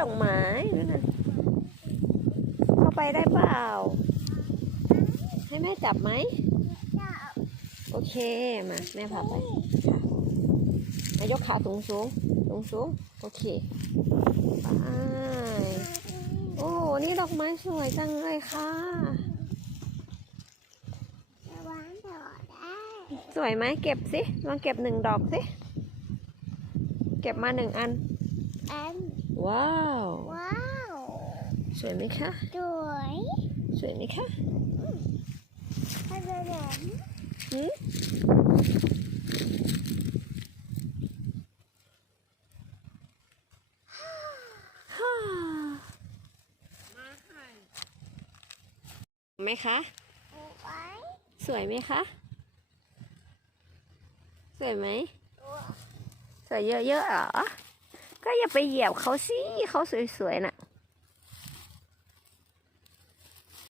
ดอกไม้นั่นนะเข้าไปได้เปล่า ให้แม่จับไหมโอเคมาแม่พาไปค่ะมายกขาสูงสูงสูงสูงโอเคไปโอ้นี่ดอกไม้สวยจังเลยค่ะสวยไหมเก็บสิลองเก็บหนึ่งดอกสิ เก็บมาหนึ่งอันว้าวว้าว สวยไหมคะ สวย สวยไหมคะถ้าจะเห็นหืมฮ่าไหมคะไว้สวยไหมคะ สวยไหม สวยเยอะๆเหรอ ก็อย่าไปเหยียบเขาสิเขาสวยๆน่ะ